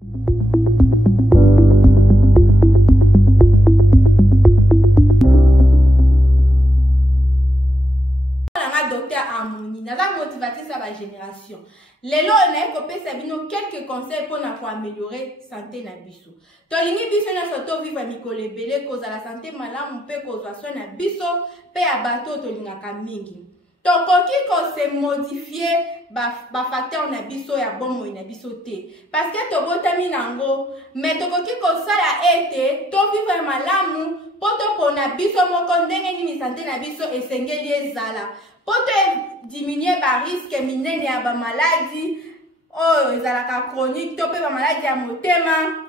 Docteur Harmonie, la motivatrice à la génération. Lelo on a copé sabino quelques conseils pour améliorer santé na biso. Tolingi biso na soto vivre mikole belé cause la santé malamu pe cause soin na biso pe abato tolingaka mingi. Tokoki ko se modifier ba facteur na biso ya bomo na biso te parce que to botami nango mais tokoki ko sala ete to vivre malamu poto pona biso moko ndenge ni santé na biso esengeli ezala. Poto diminuer ba risque minene ya ba maladie oh ezalaka chronique to pe ba maladie ya motema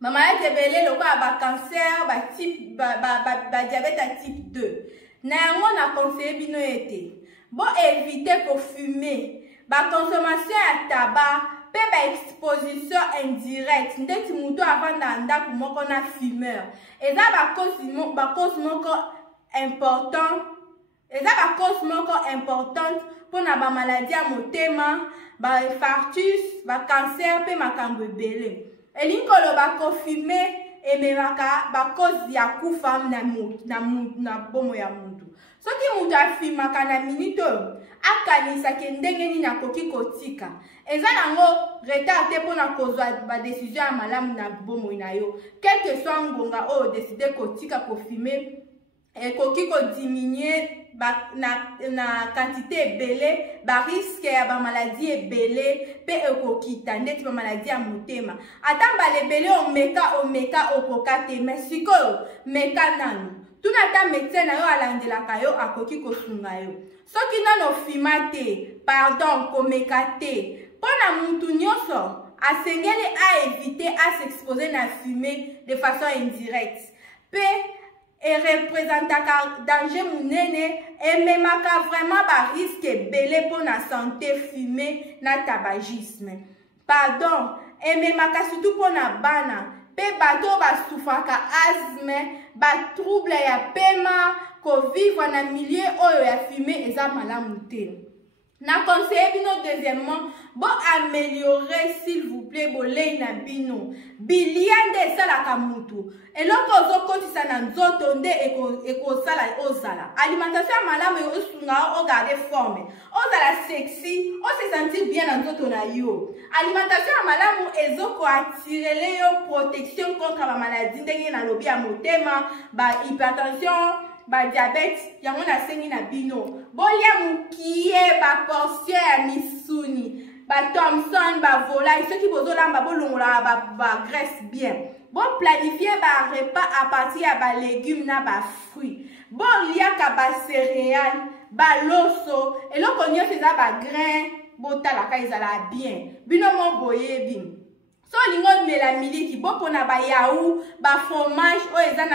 ba maladie belé lokola ba cancer ba type ba diabète type 2 na yango na conseiller bino ete bon éviter ko fumer ba consommation ya tabac pe ba exposition indirecte ndeti muto avanda ndako moko na fumeur eza ba cause moko important. Et ça va cause importante pour la maladie à motema, ba infarctus, ba cancer, pe makambo belé. Et l'inkolo ba confirmer et memaka ba cause ya kufam na bomo ya mutu. So ki mutu afimaka na minute akanisa ke ndenge ni na koki kotika. Eza nango retard pour na kozwa ba décision ya malamu na bomo na yo. Quel que soit ngonga o décider kotika ko fumer et koki ko diminuer na quantité belé ba risque ya ba maladie belé pe ekokita ndeti ba maladie ya motema atamba le belé omeka okokate mais siko meka nanu tuna ta médecin na yo alandelaka yo akoki kosunga yo soki nano fimate pardon komeka te pona mutu nyonso asengeli a éviter à s'exposer na fumée de façon indirecte pe et représente un danger mounene et même vraiment ba risque belé pour la santé fumée na tabagisme pardon et même surtout pour la bana pe bato ba soufaka asthme ba trouble ya pema ko vivre na milieu oyo ya fumée eza malamu te na conseiller bino deuxièmement bon améliorer s'il vous plaît bolei na bino biliande sala kamutu eloko ozokotisa na nzoto nde ekosala ozala alimentation malamu osunga o garder forme ozala sexy o se sentir bien na nzoto na yo alimentation malamu ezoko attirer yo protection contre la maladie ndenge na lobi ya motema ba hypertension ba diabète yango na sengi na bino bolia mukie ba portion ya misuni ba Thomson ba volaille ceux qui bozolamba bolongola ba graisse bien bon planifier ba repas à partir ya ba légumes na ba fruits bon liaka ba céréales ba loso eloko nyonso eza ba grain botalaka ezala bien bino mo boyebi so lingo mela miliki bopona ba yaourt ba fromage o eza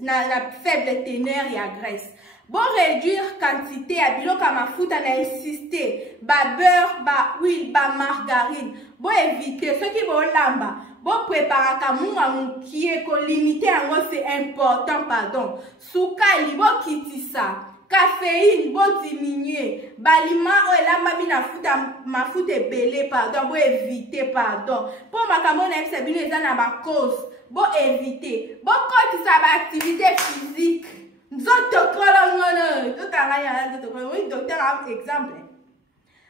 na faible teneur ya graisse bon réduire quantité ya biloko mafuta na insister ba beurre ba huile ba margarine bon éviter ce qui bolamba bon préparer kamunga mukie ko limiter yango c'est important pardon sukali bo kitisa caféine bo diminuer balima o elamba bina mafuta ebele pardon bo éviter pardon pour makambo na ebisa bino eza na ba cause bo éviter bo kotisa ba activité physique nzoto kolongono totanganya nzoto kolongono oui docteur a exemple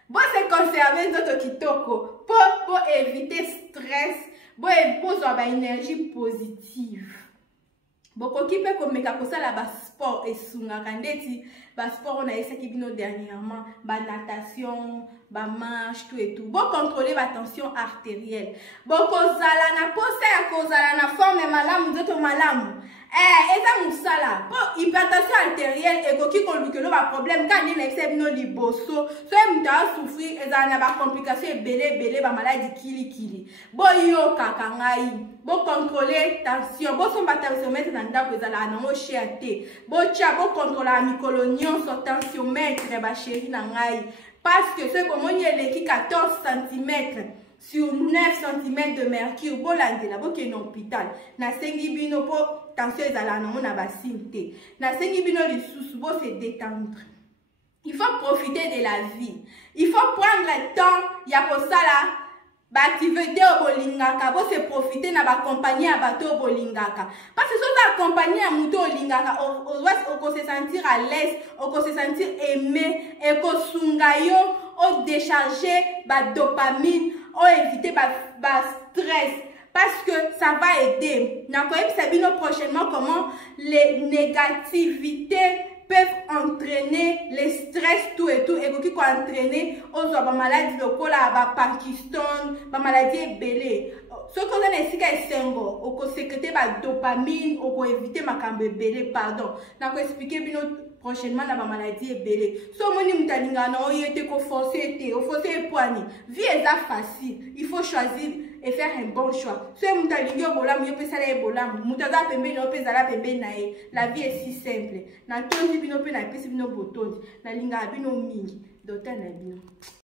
bo se conserver nzoto kitoko pour éviter stress bo epozwa ba énergie positive bokoki pe komeka kosala ba sport esungaka ndeti ba sport na esaki bino dernièrement ba natation ba marche tout et tout bo contrôler ba tension artérielle bokozala na posa ya kozala na forme malamu nzoto malamu eza musala po hypertension artérielle ekoki kolukelo ba problème quand ni na ese bino liboso so mutu asouffrir ezala na ba complication ebele ba maladie kili boyo kaka ngai bo contrôler tension bo somba tensiomètre na ndako ezala nango cher te bo tia bo contrôler mikolo nyonso tensiomètre ba chéri na ngai parce que ce bomoni eleki 14 cm sur 9 cm de mercure bolandela bokende na hôpital na sengi bino po tension ezala nango na basine te na sengi bino lisusu bo se détendre. Il faut profiter de la vie. Il faut prendre le temps ya kosala activité au bolingaka, bo se profiter na ba compagnie à bateau bolingaka. Parce que si tu accompagné à muto bolingaka, on se sentir à l'aise, on se sentir aimé, et qu'on sungayo, on décharger ba dopamine, on éviter ba stress. Parce que ça va aider. Nous prochainement comment les négativités peuvent entraîner les stress tout et tout et qui peut entraîner aux maladies de cola, Parkinson, maladie belé. Ce qu'on a ici est singo, on peut sécréter la dopamine, on peut éviter ma cambe belé, pardon. N'a pas expliqué bien prochainement la maladie belé. So moni mutalinga na oyete ko forcer te, o forcer poignet. Vie est facile, il faut choisir et faire un bon choix. So mutalinga bola mu yopesa la bola, mutaza pembe no pesa la pembe na e. La vie est si simple. Na tondi bino pe na pesi bino botondi, na linga bino mingi, docteur na bino.